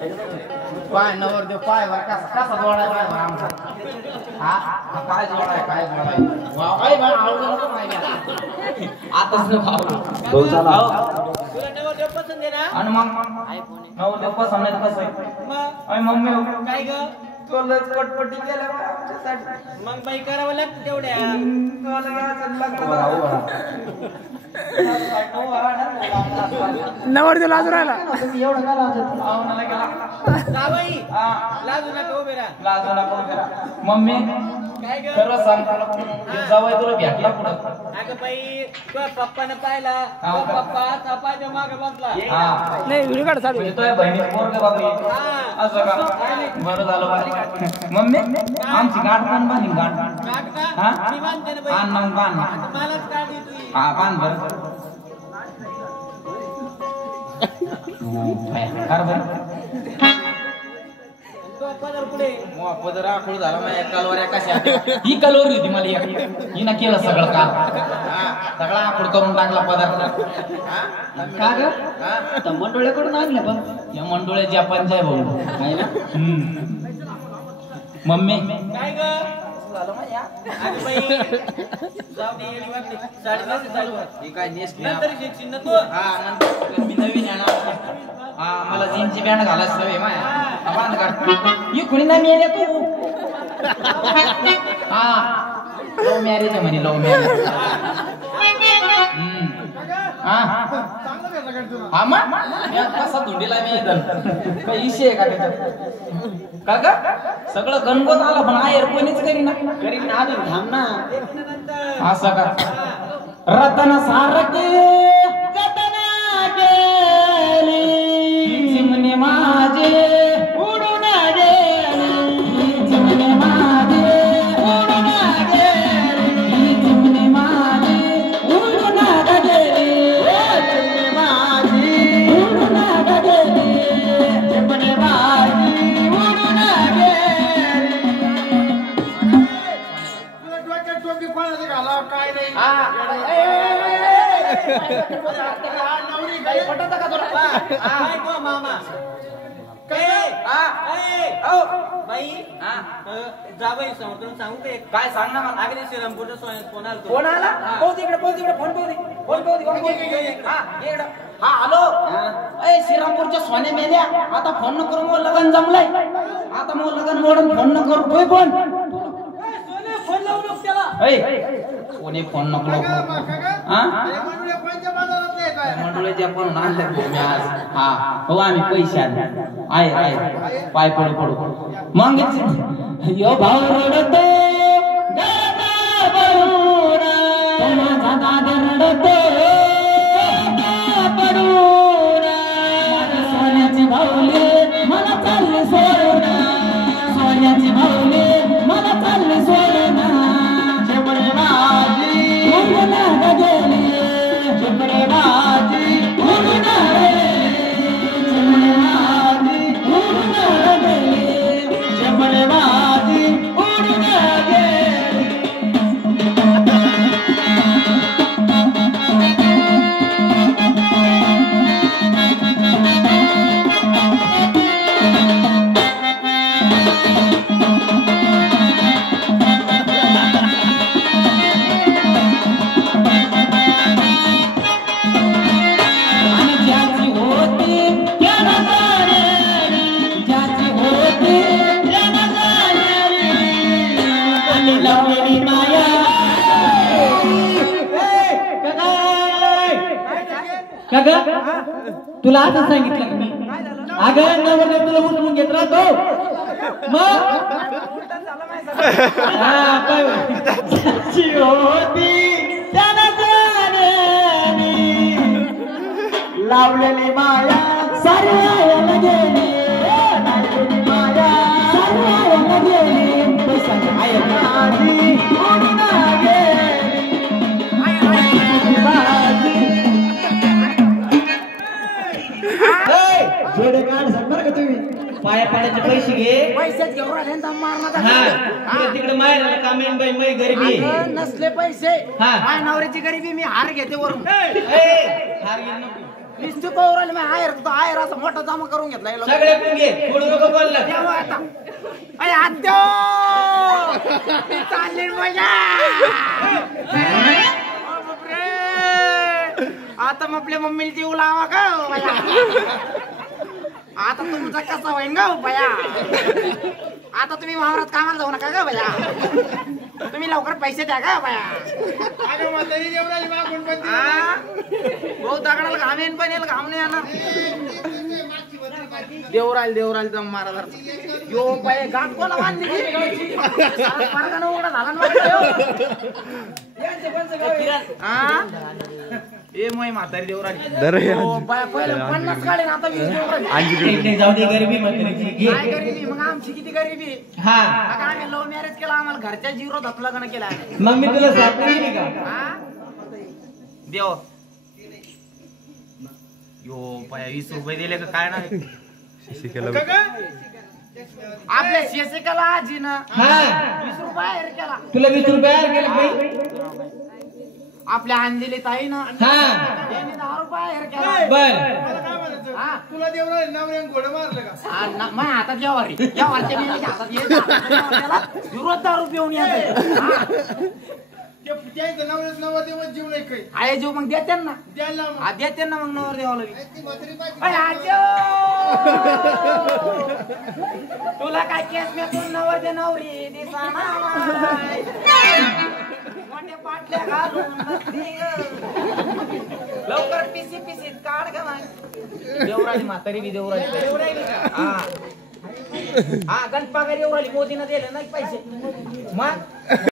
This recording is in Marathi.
पाय नवर देव पाय वर कसा जोडायला आमचा हा काय जोडाय वाव काय बा आवडलं नको माहिती आताच न खाऊ भाऊ चला तुला नवर देव पसंत आहे ना आणि मग आयफोन आहे नवर देव पसंत नाही कसं आहे मग अय मम्मी काय ग कॉलेज कटपटी केल्या आमच्यासाठी मग बाई करावं लागतं तेवढ्या नवर दिला लाजू राहिला एवढं का लाजत जावई लाजू नका उभे राहा लाजू नका मम्मी काय ग खरं सांग जावई तुला भेटला कुठं अगं बाई तुझ्या पप्पानं पाहिला पप्पा चपाच्या मागे बसला नाही व्हिडिओ काढ चालू म्हणजे तुझ्या बहिणी पोरग बाबी असं का बरं झालं मम्मी आमची गाठ बांध बांधी गाठ हा मी बांधते ना बाई बांध मग बांध मलाच काढली तू हा बांध बरं कर बरं पदर पुढे पदर आखूड झाला माझ्या कलवऱ्या कशा ही कलवरी होती मला हिनं केलं सगळं काम सगळा आखूड करून टाकला पदार्थ का ग मंडोळ्याकडून आणलं पण या मंडोळ्या जपानच्या आहे भाऊ आहे ना मम्मी काय ग अगं बाई जाऊ दे येडी वाटली साडी नसते चालू हे काय नेस नंतर शिकशील ना तू हा नंतर मी नवीन येणार हा मला जीनची पॅन्ट घालायची सवय माया बांध काढ ही कुणी नाही मिळाले तू हा लव्ह मॅरेज आहे म्हणे लव्ह मॅरेज हा हा मग कसा धुंडीला मी काही इशे आहे का त्याच्यात का ग सगळं गणगोत आलं पण आयर कोणीच करी ना अजून थांब ना असं का रतन सारखे जतन गेली चिमणे माझे उडून गेली चिमणे माझे उडून गेली चिमणे माझे उडून गेली चिमणे माझी उडून गेली चिमणे माझी उडून गेली तुला डोक्यात टोपी कोणाची घालावं काय नाही काय गो मामा काय बाई जावई समोरून सांगू ते काय सांग ना मला अगदी श्रीरामपूरचा फोन आला फोन आला पाहू तिकडे फोन पाहू दे हा इकडे हा हॅलो ए श्रीरामपूरच्या सोन्या मेल्या आता फोन न करू मग लगन जमलंय आता मग लगन मोडून फोन न करू तोय फोन फोन लावू नको त्याला ए कोणी फोन नको हा मंडळाचे आपण आणले आज हा हो आम्ही पैसे आले आहे पाय पडू मग यो भाऊ रडतो माझा दादा रडतो सोन्याची भाऊली मला चालली सोडून सोन्याची भाऊली मला चालली सोडून चिमणे माझी उडून गेली चिमणे माझी उडून चिमणे माझी उडून गेली चिमणे माझी उडून गेली तुला आता सांगितलं मी अगं नवरदेव तुला उठवून घेत राहतो मग होती लावलेली माया सारी गेली माया सारी गेली पैसा पाया पाण्याचे पैसे घे पैसेच घेऊन राहिले ना मारणार हा तिकडे माहेर कामेन बाई मै गरीबी नसले पैसे हा. काय नवऱ्याची गरीबी मी हार घेते वरून हार घे नको निश्चित पौराले मी आहेर तो आहेर असा मोठा जमा करून घेतला सगळे पुंगे थोडं नको बोललं तेव्हा आता अरे आत्यो मी चालली मजा बापरे आता मग आपल्या मम्मीला जीव लावा का बया आता तुमचा कसा होईन गा बया आता तुम्ही वावरात कामाला जाऊ नका का बया तुम्ही लवकर पैसे द्या का बया अगं म्हातारी देवराली मागून पण भाऊ दगडाला घाम येईन पण येईल घाम नाही येणार देवराल दम मारा जरा यो बाय गाठ कोणा बांधली मार्गाने उघडा झाला ना ए मोय म्हातारी देवराली हो बाय पहिले 50 गाडी ना आता 20 देवराली जाऊ दे गरीबी म्हातारीची घे काय गरिबी मग आमची किती गरिबी हा आता आम्ही लव्ह मॅरेज केला आम्हाला घरच्या जीरो लग्न केला मग मी तुला सापडली का देव यो बाया 20 रुपये दिले का काय ना आपल्या शेसिकाला आजीनं हा 20 रुपये हायर केला तुला 20 रुपये हायर केले बाई आपल्या अंजली ताईनं हा त्यांनी 10 रुपये हायर केला बर मला काय म्हणायचं हा तुला देवराली नवऱ्यानं घोडं मारलं का माझ्या हातात जेवारी जेवारच्या मी हातात येत विरोध दारू पिऊन यायचं ते त्याचं नवऱ्याच नवर देवच जीव नाही काही आहे जीव मग देते ना द्यायला लाव. हा देते ना मग नवर देवाला बी. ती म्हातारी पाहिजे. अय, आजो! तुला काय केस मी तू नवर दे नवरी दिसाना माय. मोठे पाटल्या घालून बसली ग. लवकर पिसीत काढ ग माय. देवराली म्हातारी बी देवराली हा हा गणपगारी एवढी मोदीनं दिले नाही पैसे मग